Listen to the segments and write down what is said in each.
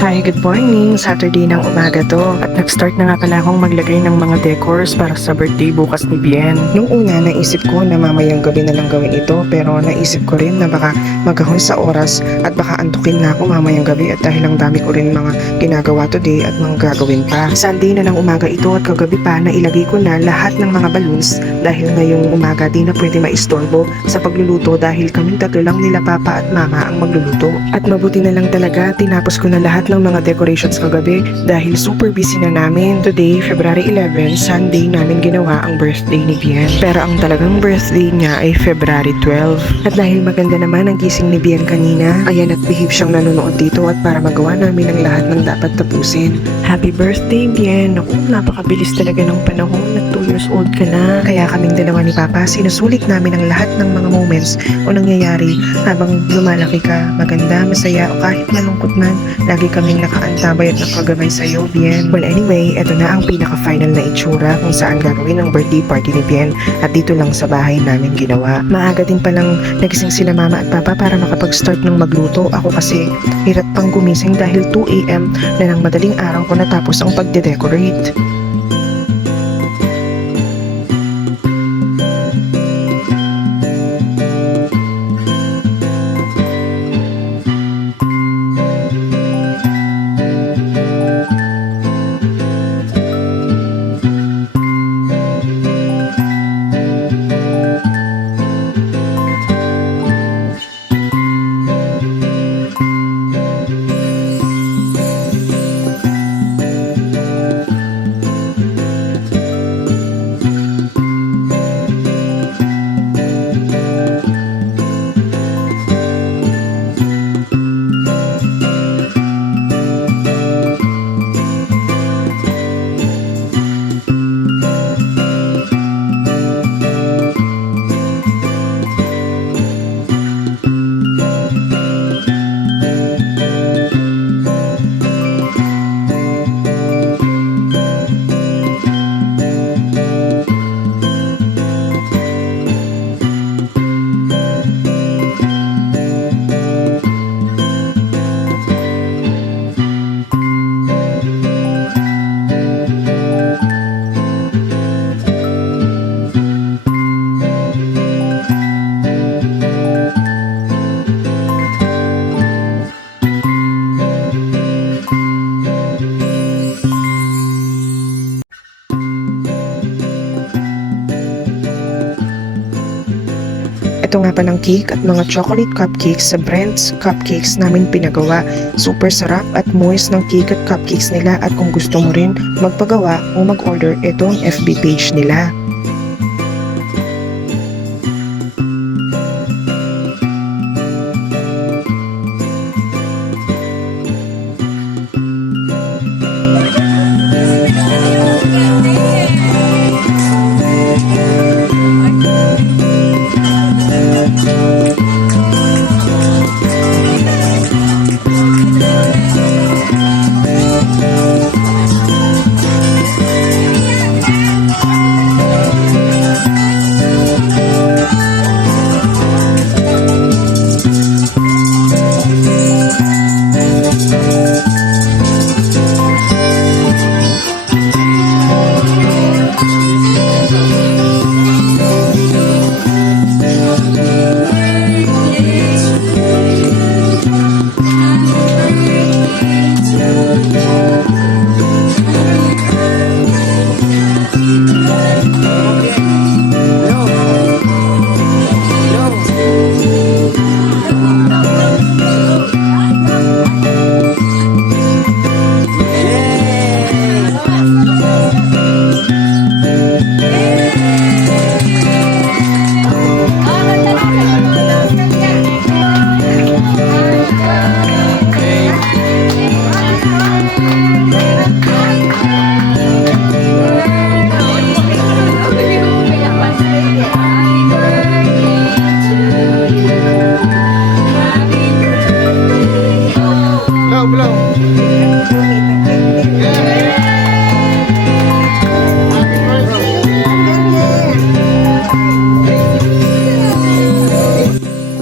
Hi, good morning! Saturday ng umaga to at nag-start na nga pala akong maglagay ng mga decors para sa birthday bukas ni Bien. Nung una, naisip ko na mamayang gabi na lang gawin ito pero naisip ko rin na baka magahon sa oras at baka antukin na ako mamayang gabi at dahil ang dami ko rin mga ginagawa today at mga gagawin pa. Sunday na ng umaga ito at kagabi pa na ilagay ko na lahat ng mga balloons dahil ngayong umaga di na pwede maistorbo sa pagluluto dahil kaming tatlo lang nila papa at mama ang magluluto. At mabuti na lang talaga tinapos ko na lahat ng mga decorations kagabi dahil super busy na namin. Today, February 11, Sunday namin ginawa ang birthday ni Bien. Pero ang talagang birthday niya ay February 12. At dahil maganda naman ang gising ni Bien kanina, ayan at behave siyang nanonood dito at para magawa namin ang lahat ng dapat tapusin. Happy birthday, Bien! Naku, napakabilis talaga ng panahon at 2 years old ka na. Kaya kaming dalawa ni Papa, sinusulit namin ang lahat ng mga moments o nangyayari habang lumalaki ka. Maganda, masaya o kahit malungkot man, lagi kaming nakaantabay at nakagabay sa'yo, Bien. Well, anyway, eto na ang pinaka-final na itsura kung saan gagawin ang birthday party ni Bien at dito lang sa bahay namin ginawa. Maaga din palang nagising sila mama at papa para makapag-start ng magluto. Ako kasi hirap pang gumising dahil 2 AM na ng madaling araw ko natapos ang pagde-decorate. Ito nga pa ng cake at mga chocolate cupcakes sa Brent's Cupcakes namin pinagawa. Super sarap at moist ng cake at cupcakes nila at kung gusto mo rin magpagawa o mag-order, ito ang FB page nila.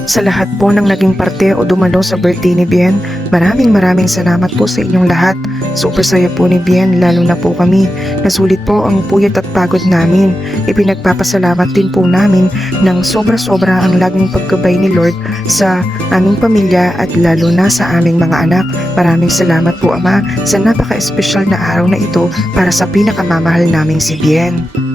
Sa lahat po ng naging parte o dumalo sa birthday ni Bien, maraming salamat po sa inyong lahat. Super saya po ni Bien, lalo na po kami. Nasulit po ang puyat at pagod namin. Ipinagpapasalamat din po namin ng sobra-sobra ang laging paggabay ni Lord sa aming pamilya at lalo na sa aming mga anak. Maraming salamat po Ama sa napaka-espesyal na araw na ito para sa pinakamamahal naming si Bien.